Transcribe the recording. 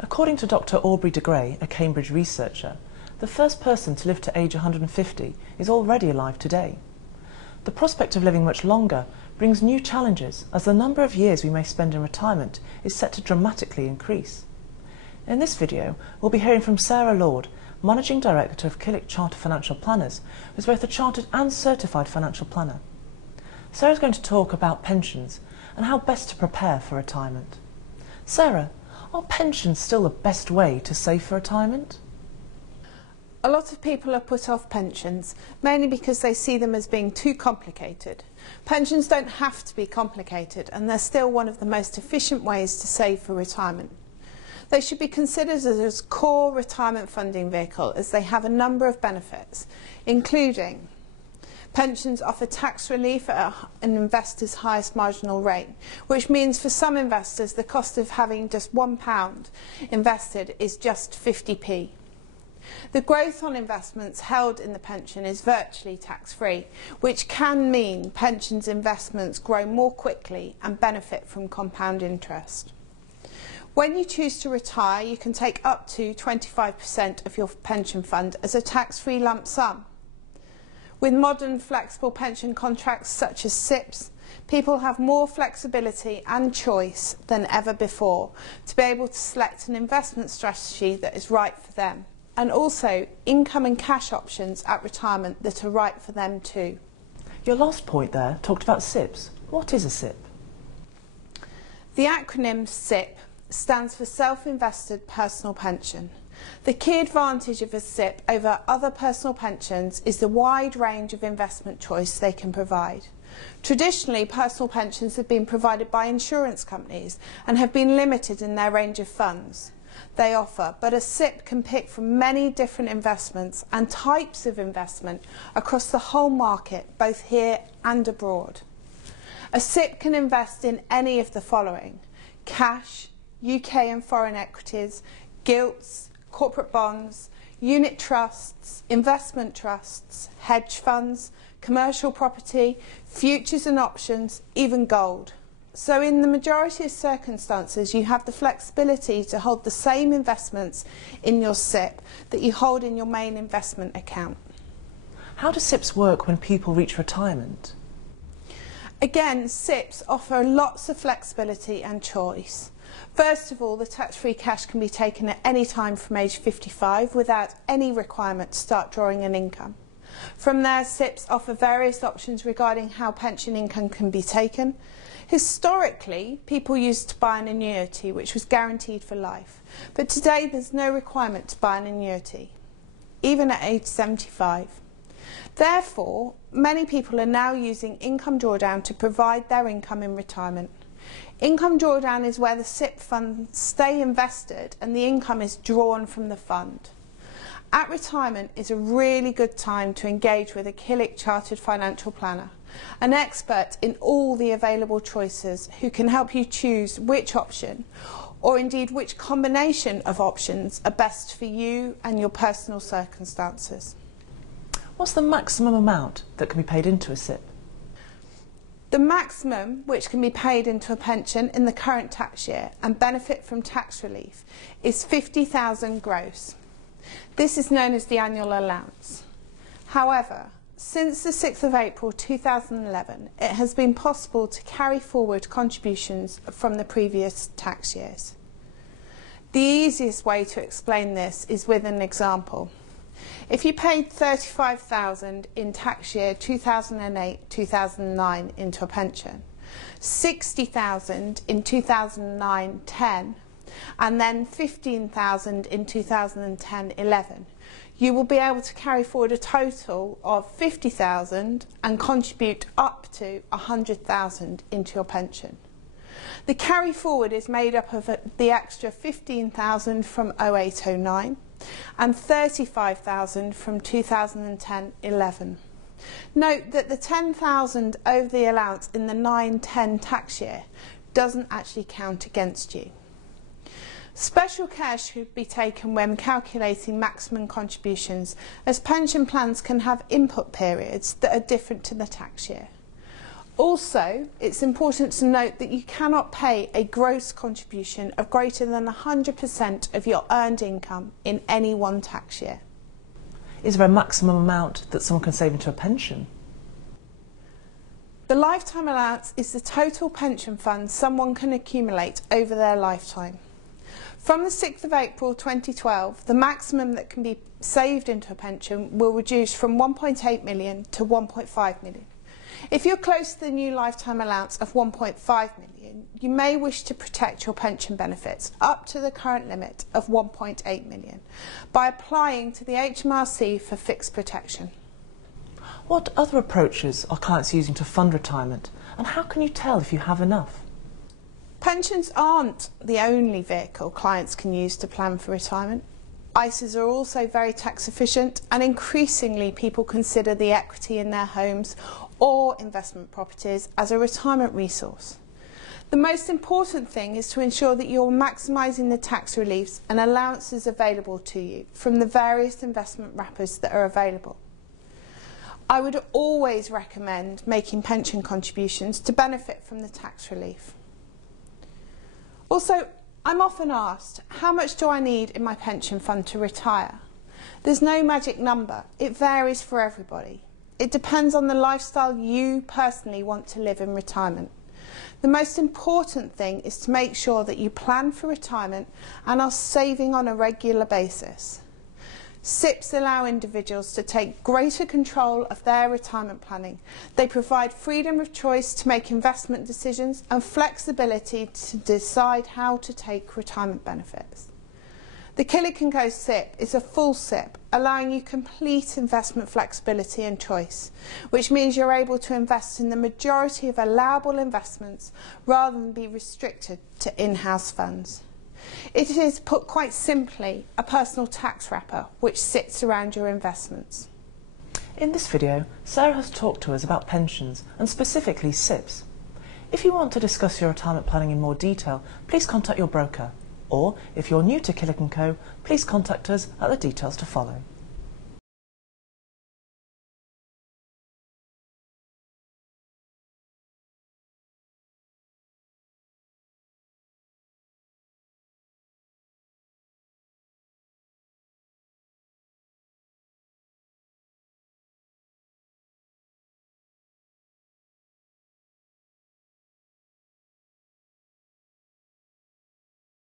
According to Dr. Aubrey de Grey, a Cambridge researcher, the first person to live to age 150 is already alive today. The prospect of living much longer brings new challenges, as the number of years we may spend in retirement is set to dramatically increase. In this video, we'll be hearing from Sarah Lord, Managing Director of Killik Chartered Financial Planners, who is both a chartered and certified financial planner. Sarah's going to talk about pensions and how best to prepare for retirement. Sarah, are pensions still the best way to save for retirement? A lot of people are put off pensions, mainly because they see them as being too complicated. Pensions don't have to be complicated, and they're still one of the most efficient ways to save for retirement. They should be considered as a core retirement funding vehicle, as they have a number of benefits, including pensions offer tax relief at an investor's highest marginal rate, which means for some investors the cost of having just £1 invested is just 50p. The growth on investments held in the pension is virtually tax-free, which can mean pensions investments grow more quickly and benefit from compound interest. When you choose to retire, you can take up to 25% of your pension fund as a tax-free lump sum. With modern flexible pension contracts such as SIPPs, people have more flexibility and choice than ever before to be able to select an investment strategy that is right for them, and also income and cash options at retirement that are right for them too. Your last point there talked about SIPPs. What is a SIPP? The acronym SIPP stands for Self-Invested Personal Pension. The key advantage of a SIPP over other personal pensions is the wide range of investment choice they can provide. Traditionally, personal pensions have been provided by insurance companies and have been limited in their range of funds they offer, but a SIPP can pick from many different investments and types of investment across the whole market, both here and abroad. A SIPP can invest in any of the following: cash, UK and foreign equities, gilts, corporate bonds, unit trusts, investment trusts, hedge funds, commercial property, futures and options, even gold. So in the majority of circumstances, you have the flexibility to hold the same investments in your SIPP that you hold in your main investment account. How do SIPPs work when people reach retirement? Again, SIPPs offer lots of flexibility and choice. First of all, the tax-free cash can be taken at any time from age 55 without any requirement to start drawing an income. From there, SIPPs offer various options regarding how pension income can be taken. Historically, people used to buy an annuity, which was guaranteed for life, but today there's no requirement to buy an annuity, even at age 75. Therefore, many people are now using income drawdown to provide their income in retirement. Income drawdown is where the SIPP funds stay invested and the income is drawn from the fund. At retirement is a really good time to engage with a Killik Chartered Financial Planner, an expert in all the available choices who can help you choose which option, or indeed which combination of options, are best for you and your personal circumstances. What's the maximum amount that can be paid into a SIPP? The maximum which can be paid into a pension in the current tax year and benefit from tax relief is £50,000 gross. This is known as the annual allowance. However, since the 6th of April 2011, it has been possible to carry forward contributions from the previous tax years. The easiest way to explain this is with an example. If you paid £35,000 in tax year 2008-2009 into a pension, £60,000 in 2009-10, and then £15,000 in 2010-11, you will be able to carry forward a total of £50,000 and contribute up to £100,000 into your pension. The carry forward is made up of the extra £15,000 from 08-09 and £35,000 from 2010-11. Note that the £10,000 over the allowance in the 9-10 tax year doesn't actually count against you. Special care should be taken when calculating maximum contributions, as pension plans can have input periods that are different to the tax year. Also, it's important to note that you cannot pay a gross contribution of greater than 100% of your earned income in any one tax year. Is there a maximum amount that someone can save into a pension? The lifetime allowance is the total pension fund someone can accumulate over their lifetime. From the 6th of April 2012, the maximum that can be saved into a pension will reduce from 1.8 million to 1.5 million. If you're close to the new lifetime allowance of 1.5 million, you may wish to protect your pension benefits up to the current limit of 1.8 million by applying to the HMRC for fixed protection. What other approaches are clients using to fund retirement, and how can you tell if you have enough? Pensions aren't the only vehicle clients can use to plan for retirement. ISAs are also very tax efficient, and increasingly people consider the equity in their homes or investment properties as a retirement resource. The most important thing is to ensure that you're maximising the tax reliefs and allowances available to you from the various investment wrappers that are available. I would always recommend making pension contributions to benefit from the tax relief. Also, I'm often asked, how much do I need in my pension fund to retire? There's no magic number. It varies for everybody. It depends on the lifestyle you personally want to live in retirement. The most important thing is to make sure that you plan for retirement and are saving on a regular basis. SIPPs allow individuals to take greater control of their retirement planning. They provide freedom of choice to make investment decisions and flexibility to decide how to take retirement benefits. The Killik & Co SIPP is a full SIPP, allowing you complete investment flexibility and choice, which means you're able to invest in the majority of allowable investments rather than be restricted to in-house funds. It is, put quite simply, a personal tax wrapper which sits around your investments. In this video, Sarah has talked to us about pensions and specifically SIPPs. If you want to discuss your retirement planning in more detail, please contact your broker. Or, if you're new to Killik & Co, please contact us at the details to follow.